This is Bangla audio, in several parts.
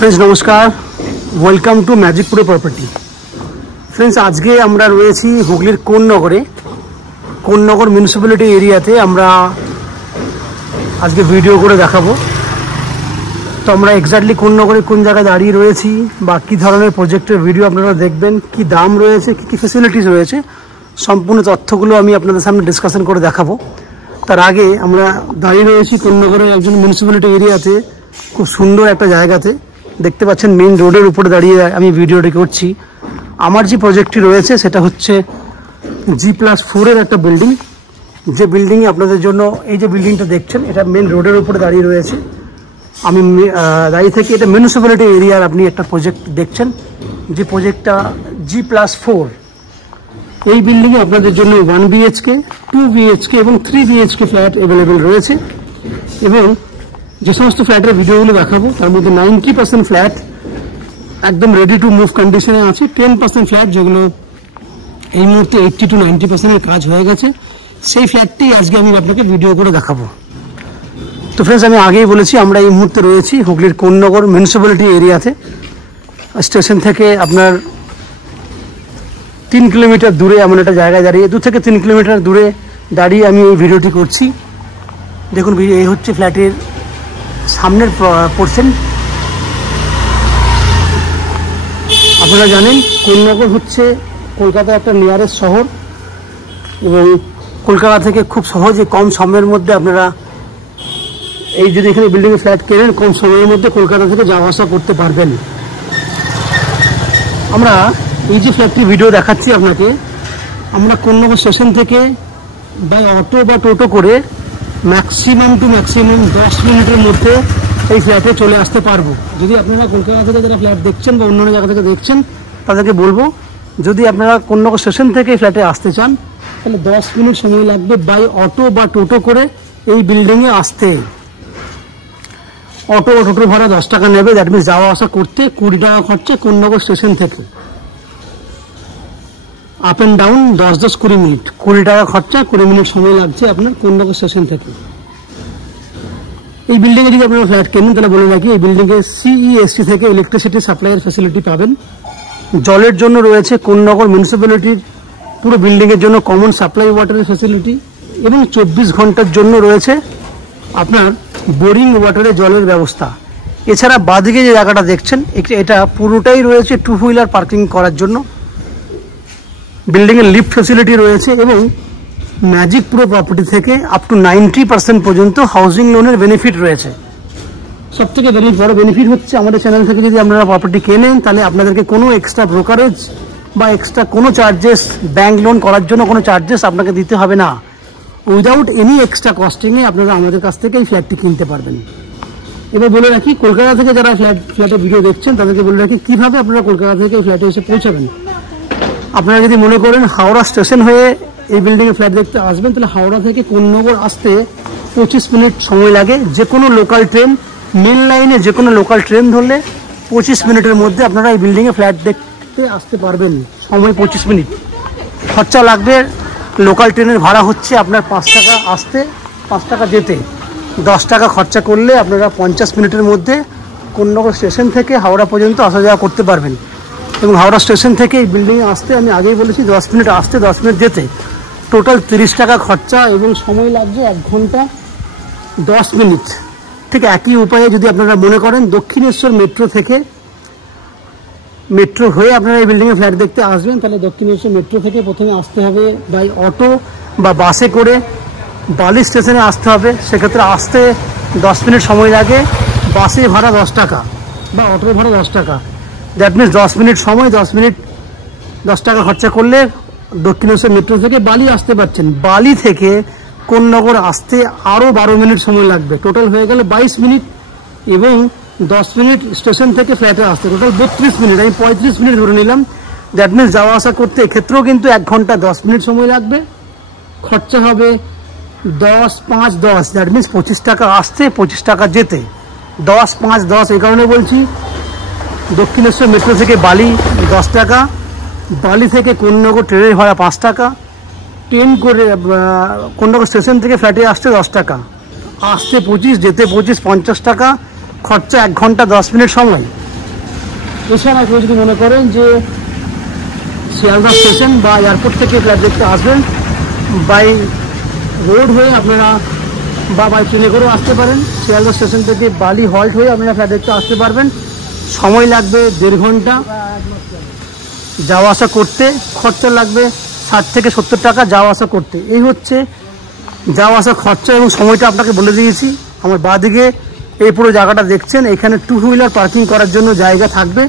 फ्रेंड्स नमस्कार welcome to Magic Pro Property. Friends आज के আমরা রয়েছি হুগলির কোন্নগর মিউনিসিপ্যালিটি এরিয়াতে। আমরা আজকে ভিডিও করে দেখাবো তো আমরা এক্স্যাক্টলি কোন্নগরে কোন জায়গায় দাঁড়িয়ে রয়েছি বা কি ধরনের প্রজেক্টের ভিডিও আপনারা দেখবেন, কি দাম রয়েছে, কি কি ফ্যাসিলিটিস রয়েছে, সম্পূর্ণ তথ্যগুলো আমি আপনাদের সামনে ডিসকাশন করে দেখাবো। তার আগে আমরা দাঁড়িয়ে রয়েছি কোন্নগরের একজন মিউনিসিপ্যালিটি এরিয়াতে, খুব সুন্দর একটা জায়গাতে। দেখতে পাচ্ছেন মেইন রোডের উপরে দাঁড়িয়ে আমি ভিডিওটি করছি। আমার যে প্রজেক্টটি রয়েছে সেটা হচ্ছে G+4 এর একটা বিল্ডিং, যে বিল্ডিংয়ে আপনাদের জন্য এই যে বিল্ডিংটা দেখছেন এটা মেইন রোডের উপরে দাঁড়িয়ে রয়েছে। আমি দাঁড়িয়ে থেকে এটা মিউনিসিপ্যালিটি এরিয়ার আপনি একটা প্রজেক্ট দেখছেন, যে প্রজেক্টটা G+4। এই বিল্ডিংয়ে আপনাদের জন্য 1 BHK, 2 BHK এবং 3 BHK ফ্ল্যাট অ্যাভেলেবেল রয়েছে। এবং যে সমস্ত ফ্ল্যাটের ভিডিওগুলো দেখাবো তার মধ্যে 90% ফ্ল্যাট একদম রেডি টু মুভ কন্ডিশনে আছে। 10% ফ্ল্যাট যেগুলো এই মুহূর্তে 80 to 90% এর কাজ হয়ে গেছে, সেই ফ্ল্যাটটি আজকে আমি আপনাকে ভিডিও করে দেখাবো। তো ফ্রেন্ডস আমি আগেই বলেছি আমরা এই মুহূর্তে রয়েছি হুগলির কোন্নগর মিউনিসিপ্যালিটি এরিয়াতে। স্টেশন থেকে আপনার 3 কিলোমিটার দূরে এমন একটা জায়গায় দাঁড়িয়ে, 2 থেকে 3 কিলোমিটার দূরে দাঁড়িয়ে আমি এই ভিডিওটি করছি। দেখুন এই হচ্ছে ফ্ল্যাটের সামনের পোর্শন। আপনারা জানেন কোন্নগর হচ্ছে কলকাতা একটা নিয়ারেস্ট শহর, এবং কলকাতা থেকে খুব সহজে কম সময়ের মধ্যে আপনারা এই যদি এখানে বিল্ডিংয়ে ফ্ল্যাট কেনেন কম সময়ের মধ্যে কলকাতা থেকে যাওয়া আসা করতে পারবেন। আমরা এই যে ফ্ল্যাটটি ভিডিও দেখাচ্ছি আপনাকে, আমরা কোন্নগর স্টেশন থেকে বাই অটো বা টোটো করে ম্যাক্সিমাম 10 মিনিটের মধ্যে এই ফ্ল্যাটে চলে আসতে পারবো। যদি আপনারা কলকাতা থেকে যারা ফ্ল্যাট দেখছেন বা অন্যান্য জায়গা থেকে দেখছেন তাদেরকে বলবো, যদি আপনারা কোন্নগর স্টেশন থেকে এই ফ্ল্যাটে আসতে চান তাহলে 10 মিনিট সময় লাগবে বাই অটো বা টোটো করে এই বিল্ডিংয়ে আসতে। অটো বা টোটো ভাড়া 10 টাকা নেবে, দ্যাট মিনস যাওয়া আসা করতে 20 টাকা খরচা কোন্নগর স্টেশন থেকে। আপ অ্যান্ড ডাউন 10-20 মিনিট, 20 টাকা খরচা, 20 মিনিট সময় লাগছে আপনার কোন্নগর স্টেশন থেকে। এই বিল্ডিংয়ে যদি আপনারা ফ্ল্যাট কেনেন তাহলে বলে রাখি এই বিল্ডিংয়ে CESC থেকে ইলেকট্রিসিটি সাপ্লাইয়ের ফ্যাসিলিটি পাবেন। জলের জন্য রয়েছে কোন্নগর মিউনিসিপ্যালিটির পুরো বিল্ডিংয়ের জন্য কমন সাপ্লাই ওয়াটারের ফ্যাসিলিটি, এবং 24 ঘন্টার জন্য রয়েছে আপনার বোরিং ওয়াটারের জলের ব্যবস্থা। এছাড়া বাদিকে যে জায়গাটা দেখছেন এটা পুরোটাই রয়েছে 2 হুইলার পার্কিং করার জন্য। বিল্ডিংয়ের লিফট ফ্যাসিলিটি রয়েছে, এবং ম্যাজিক প্রো প্রপার্টি থেকে আপ টু 90% পর্যন্ত হাউজিং লোনের বেনিফিট রয়েছে। সব থেকে বড় বেনিফিট হচ্ছে আমাদের চ্যানেল থেকে যদি আপনারা প্রপার্টি কেনেন তাহলে আপনাদেরকে কোনো এক্সট্রা ব্রোকারেজ বা এক্সট্রা কোনো চার্জেস, ব্যাংক লোন করার জন্য কোনো চার্জেস আপনাকে দিতে হবে না। উইদাউট এনি এক্সট্রা কস্টিংয়ে আপনারা আমাদের কাছ থেকে এই ফ্ল্যাটটি কিনতে পারবেন। এবার বলে রাখি কলকাতা থেকে যারা ফ্ল্যাটের ভিডিও দেখছেন তাদেরকে বলে রাখি কীভাবে আপনারা কলকাতা থেকে এই ফ্ল্যাটে এসে পৌঁছাবেন। আপনারা যদি মনে করেন হাওড়া স্টেশন হয়ে এই বিল্ডিংয়ে ফ্ল্যাট দেখতে আসবেন তাহলে হাওড়া থেকে কোন্নগর আসতে 25 মিনিট সময় লাগে। যে কোনো লোকাল ট্রেন, মেন লাইনে যে কোনো লোকাল ট্রেন ধরলে 25 মিনিটের মধ্যে আপনারা এই বিল্ডিংয়ে ফ্ল্যাট দেখতে আসতে পারবেন। সময় 25 মিনিট। খরচা লাগবে, লোকাল ট্রেনের ভাড়া হচ্ছে আপনার 5 টাকা আসতে, 5 টাকা যেতে, 10 টাকা খরচা করলে আপনারা 50 মিনিটের মধ্যে কোন্নগর স্টেশন থেকে হাওড়া পর্যন্ত আসা যাওয়া করতে পারবেন। এবং হাওড়া স্টেশন থেকে এই বিল্ডিংয়ে আসতে আমি আগেই বলেছি 10 মিনিট আসতে, 10 মিনিট যেতে, টোটাল 30 টাকা খরচা, এবং সময় লাগছে 1 ঘন্টা 10 মিনিট। ঠিক একই উপায়ে যদি আপনারা মনে করেন দক্ষিণেশ্বর মেট্রো হয়ে আপনারা এই বিল্ডিংয়ে ফ্ল্যাট দেখতে আসবেন তাহলে দক্ষিণেশ্বর মেট্রো থেকে প্রথমে আসতে হবে বাই অটো বা বাসে করে বালি স্টেশনে আসতে হবে। সেক্ষেত্রে আসতে 10 মিনিট সময় লাগে, বাসে ভাড়া 10 টাকা বা অটোর ভাড়া 10 টাকা। দ্যাট মিনস 10 মিনিট সময়, 10 টাকা খরচা করলে দক্ষিণেশ্বর মেট্রো থেকে বালি আসতে পারছেন। বালি থেকে কোন্নগর আসতে আরও 12 মিনিট সময় লাগবে, টোটাল হয়ে গেলে 22 মিনিট, এবং 10 মিনিট স্টেশন থেকে ফ্ল্যাটে আসতে, টোটাল 32 মিনিট। আমি 35 মিনিট ধরে নিলাম। দ্যাট মিনস যাওয়া আসা করতে এক্ষেত্রেও কিন্তু 1 ঘন্টা 10 মিনিট সময় লাগবে। খরচা হবে 10, 5, 10, দ্যাট মিনস 25 টাকা আসতে, 25 টাকা যেতে। 10, 5, 10 এই কারণে বলছি, দক্ষিণেশ্বর মেট্রো থেকে বালি 10 টাকা, বালি থেকে কোন্নগর ট্রেনের ভাড়া 5 টাকা, ট্রেন করে কোন্নগর স্টেশন থেকে ফ্ল্যাটে আসতে 10 টাকা, আসতে 25, যেতে 25, 50 টাকা, খরচা 1 ঘন্টা 10 মিনিট সময়। এছাড়া কেউ যদি মনে করেন যে শিয়ালদা স্টেশন বা এয়ারপোর্ট থেকে ফ্ল্যাট দেখতে আসবেন, বাই রোড হয়ে আপনারা বা বাই ট্রেনে করেও আসতে পারেন। শিয়ালদা স্টেশন থেকে বালি হল্ট হয়ে আপনারা ফ্ল্যাট দেখতে আসতে পারবেন। সময় লাগবে 1.5 ঘন্টা যাওয়া আসা করতে, খরচা লাগবে 60 থেকে 70 টাকা যাওয়া আসা করতে। এই হচ্ছে যাওয়া আসা খরচা এবং সময়টা আপনাকে বলে দিয়েছি। আমার বাঁদিকে এই পুরো জায়গাটা দেখছেন, এখানে 2 হুইলার পার্কিং করার জন্য জায়গা থাকবে,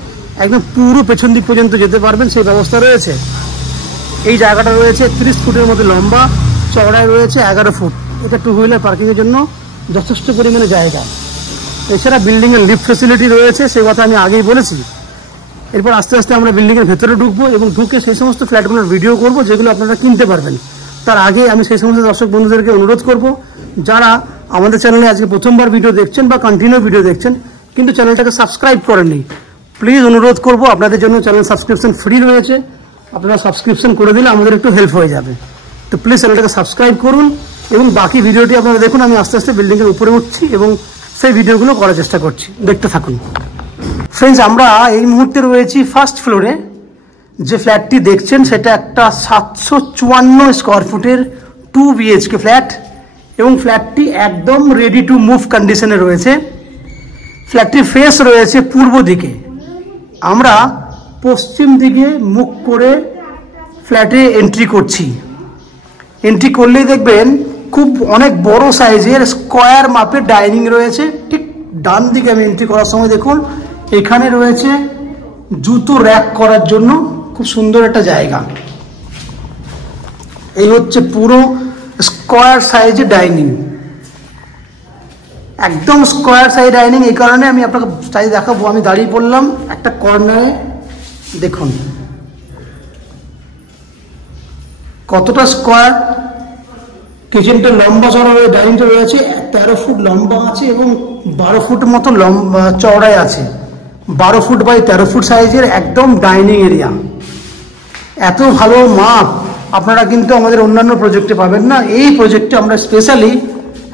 একদম পুরো পেছন দিক পর্যন্ত যেতে পারবেন সেই ব্যবস্থা রয়েছে। এই জায়গাটা রয়েছে 30 ফুটের মতো লম্বা, চওড়ায় রয়েছে 11 ফুট। এটা 2 হুইলার পার্কিংয়ের জন্য যথেষ্ট পরিমাণে জায়গা। এছাড়া বিল্ডিংয়ের লিফট ফেসিলিটি রয়েছে, সেই কথা আমি আগেই বলেছি। এরপর আস্তে আস্তে আমরা বিল্ডিংয়ের ভেতরে ঢুকবো এবং ঢুকে সেই সমস্ত ফ্ল্যাটগুলোর ভিডিও করব যেগুলো আপনারা কিনতে পারবেন। তার আগে আমি সেই সমস্ত দর্শক বন্ধুদেরকে অনুরোধ করব, যারা আমাদের চ্যানেলে আজকে প্রথমবার ভিডিও দেখছেন বা কন্টিনিউ ভিডিও দেখছেন কিন্তু চ্যানেলটাকে সাবস্ক্রাইব করেননি, প্লিজ অনুরোধ করব, আপনাদের জন্য চ্যানেল সাবস্ক্রিপশন ফ্রি রয়েছে, আপনারা সাবস্ক্রিপশন করে দিলে আমাদের একটু হেল্প হয়ে যাবে। তো প্লিজ চ্যানেলটাকে সাবস্ক্রাইব করুন এবং বাকি ভিডিওটি আপনারা দেখুন। আমি আস্তে আস্তে বিল্ডিংয়ের উপরে উঠছি এবং সেই ভিডিওগুলো করার চেষ্টা করছি, দেখতে থাকুন। ফ্রেন্ডস, আমরা এই মুহূর্তে রয়েছি ফার্স্ট ফ্লোরে। যে ফ্ল্যাটটি দেখছেন সেটা একটা 754 স্কোয়ার ফুটের 2 BHK ফ্ল্যাট এবং ফ্ল্যাটটি একদম রেডি টু মুভ কন্ডিশনে রয়েছে। ফ্ল্যাটটির ফেস রয়েছে পূর্ব দিকে। আমরা পশ্চিম দিকে মুখ করে ফ্ল্যাটে এন্ট্রি করছি। এন্ট্রি করলেই দেখবেন খুব অনেক বড় সাইজের স্কোয়ার মাপের ডাইনিং রয়েছে। ঠিক ডান দিকে আমি এন্ট্রি করার সময় দেখুন এখানে রয়েছে জুতো র্যাক করার জন্য খুব সুন্দর একটা জায়গা। এই হচ্ছে পুরো স্কোয়ার সাইজের ডাইনিং, একদম স্কোয়ার সাইজ ডাইনিং। এই কারণে আমি আপনাকে সাইজ দেখাবো। আমি দাঁড়িয়ে পড়লাম একটা কর্নারে, দেখুন কতটা স্কোয়ার। কিচেনটা লম্বা চড়া হয়ে ডাইনিংটা রয়েছে 13 ফুট লম্বা আছে এবং 12 ফুট মতো লম্বা চওড়ায় আছে। 12 ফুট বাই 13 ফুট সাইজের একদম ডাইনিং এরিয়া। এত ভালো মাপ আপনারা কিন্তু আমাদের অন্যান্য প্রজেক্টে পাবেন না। এই প্রজেক্টে আমরা স্পেশালি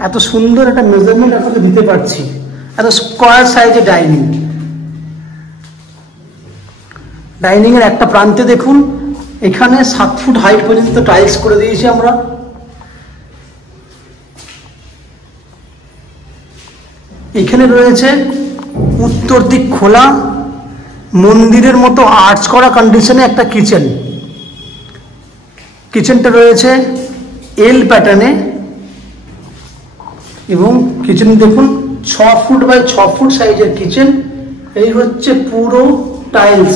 এত সুন্দর একটা মেজারমেন্ট আপনাকে দিতে পারছি। এত স্কোয়ার সাইজের ডাইনিং। ডাইনিংয়ের একটা প্রান্তে দেখুন এখানে 7 ফুট হাইট পর্যন্ত টাইলস করে দিয়েছি আমরা। এখানে রয়েছে উত্তর দিক খোলা মন্দিরের মতো আর্চ করা কন্ডিশনে একটা কিচেন। কিচেনটা রয়েছে এল প্যাটার্নে এবং কিচেন দেখুন 6 ফুট বাই 6 ফুট সাইজের কিচেন। এই হচ্ছে পুরো টাইলস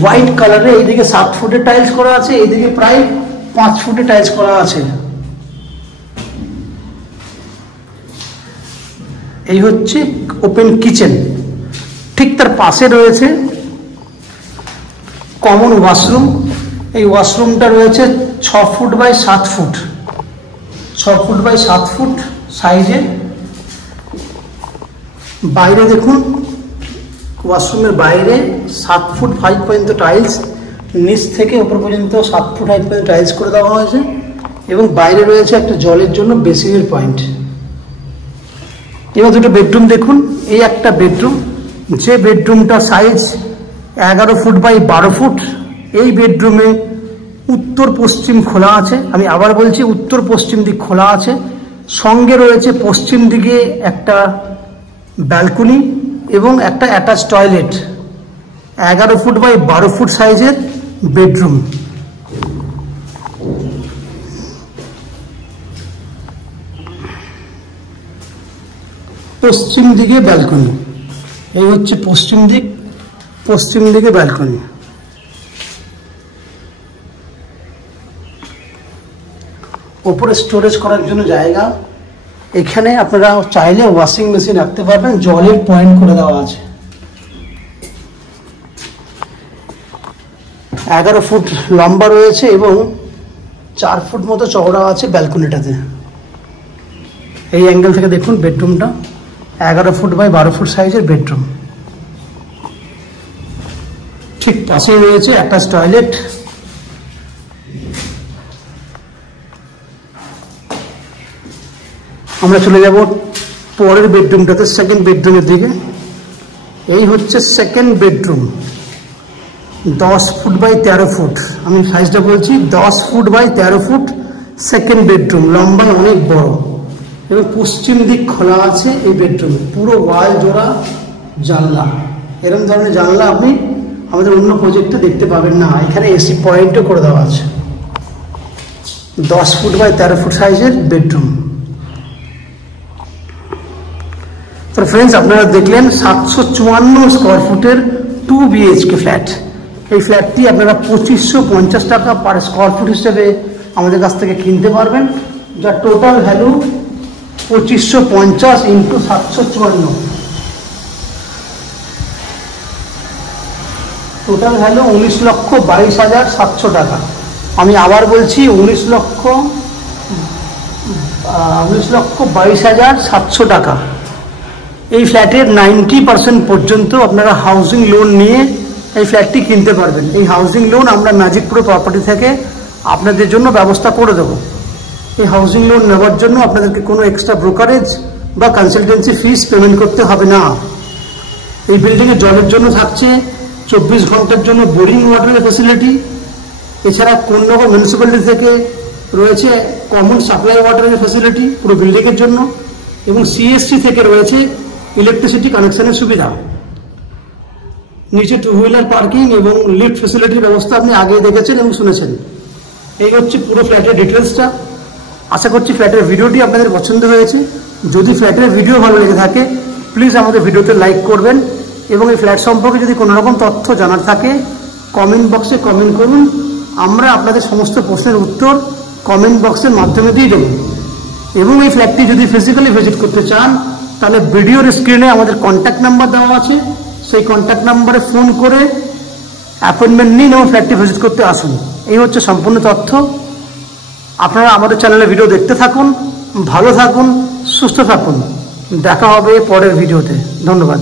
হোয়াইট কালারে। এইদিকে 7 ফুটের টাইলস করা আছে, এইদিকে প্রায় 5 ফুটের টাইলস করা আছে। এই হচ্ছে ওপেন কিচেন। ঠিক তার পাশে রয়েছে কমন ওয়াশরুম। এই ওয়াশরুমটা রয়েছে 6 foot by 7 foot, 6 foot by 7 foot সাইজে। বাইরে দেখুন ওয়াশরুমের বাইরে 7 ফুট 5 পর্যন্ত টাইলস, নিচ থেকে উপর পর্যন্ত 7 ফুট 5 পর্যন্ত টাইলস করে দেওয়া হয়েছে এবং বাইরে রয়েছে একটা জলের জন্য বেসিনের পয়েন্ট। এবার দুটো বেডরুম দেখুন। এই একটা বেডরুম, যে বেডরুমটা সাইজ 11 ফুট বাই 12 ফুট। এই বেডরুমে উত্তর পশ্চিম খোলা আছে। আমি আবার বলছি উত্তর পশ্চিম দিক খোলা আছে। সঙ্গে রয়েছে পশ্চিম দিকে একটা ব্যালকনি এবং একটা attach toilet. 11 foot by 12 foot সাইজের বেডরুম। পশ্চিম দিকে ব্যালকনি। এই হচ্ছে পশ্চিম দিক, পশ্চিম দিকে ব্যালকনি। ওপরে স্টোরেজ করার জন্য জায়গা। এখানে আপনারা চাইলে ওয়াশিং মেশিন রাখতে পারবেন, জলের পয়েন্ট করে দেওয়া আছে। 11 ফুট লম্বা রয়েছে এবং 4 ফুট মতো চওড়া আছে ব্যালকনিটাতে। এই অ্যাঙ্গেল থেকে দেখুন বেডরুমটা 11 ফুট বাই 12 ফুট সাইজের বেডরুম। ঠিক পাশেই রয়েছে অ্যাটাচ টয়লেট। আমরা চলে যাব পরের বেডরুমটাতে, সেকেন্ড বেডরুমের দিকে। এই হচ্ছে second bedroom, 10 foot by 13 foot. আমি সাইজটা বলছি, 10 foot by 13 foot second bedroom. লম্বায় অনেক বড় এবং পশ্চিম দিক খোলা আছে এই বেডরুমে। পুরো ওয়াল জোড়া জানলা, এরকম ধরনের জানলা আপনি আমাদের অন্য প্রজেক্টে দেখতে পাবেন না। এখানে এসি পয়েন্টও করে দেওয়া আছে। 10 ফুট বাই 13 ফুট সাইজের বেডরুম। তো ফ্রেন্ডস, আপনারা দেখলেন 754 স্কোয়ার ফুটের 2 BHK ফ্ল্যাট। এই ফ্ল্যাটটি আপনারা 2550 টাকা পার স্কোয়ার ফুট হিসেবে আমাদের কাছ থেকে কিনতে পারবেন, যার total value 2550 into 754, total value 19,22,700 টাকা। আমি আবার বলছি 19,22,700 টাকা। এই ফ্ল্যাটের 90% পর্যন্ত আপনারা হাউজিং লোন নিয়ে এই ফ্ল্যাটটি কিনতে পারবেন। এই হাউজিং লোন আমরা ম্যাজিক প্রো প্রপার্টি থেকে আপনাদের জন্য ব্যবস্থা করে দেবো। এই হাউজিং লোন নেওয়ার জন্য আপনাদেরকে কোনো এক্সট্রা ব্রোকারেজ বা কনসালটেন্সি ফিস পেমেন্ট করতে হবে না। এই বিল্ডিংয়ে জলের জন্য থাকছে 24 ঘন্টার জন্য বোরিং ওয়াটারের ফ্যাসিলিটি। এছাড়া কোন্নগর মিউনিসিপ্যালিটি থেকে রয়েছে কমন সাপ্লাই ওয়াটারের ফ্যাসিলিটি পুরো বিল্ডিংয়ের জন্য, এবং সিএসসি থেকে রয়েছে ইলেকট্রিসিটি কানেকশনের সুবিধা। নিচে 2 হুইলার পার্কিং এবং লিফট ফ্যাসিলিটির ব্যবস্থা আপনি আগে দেখেছেন এবং শুনেছেন। এই হচ্ছে পুরো ফ্ল্যাটের ডিটেলসটা। আশা করছি ফ্ল্যাটের ভিডিওটি আপনাদের পছন্দ হয়েছে। যদি ফ্ল্যাটের ভিডিও ভালো লেগে থাকে প্লিজ আমাদের ভিডিওতে লাইক করবেন, এবং এই ফ্ল্যাট সম্পর্কে যদি কোনো রকম তথ্য জানার থাকে কমেন্ট বক্সে কমেন্ট করুন। আমরা আপনাদের সমস্ত প্রশ্নের উত্তর কমেন্ট বক্সের মাধ্যমে দিয়ে দেবো। এবং এই ফ্ল্যাটটি যদি ফিজিক্যালি ভিজিট করতে চান তাহলে ভিডিওর স্ক্রিনে আমাদের কন্ট্যাক্ট নাম্বার দেওয়া আছে, সেই কন্ট্যাক্ট নাম্বারে ফোন করে অ্যাপয়েন্টমেন্ট নিন এবং ফ্ল্যাটটি ভিজিট করতে আসুন। এই হচ্ছে সম্পূর্ণ তথ্য। আপনারা আমাদের চ্যানেলে ভিডিও দেখতে থাকুন, ভালো থাকুন, সুস্থ থাকুন। দেখা হবে পরের ভিডিওতে। ধন্যবাদ।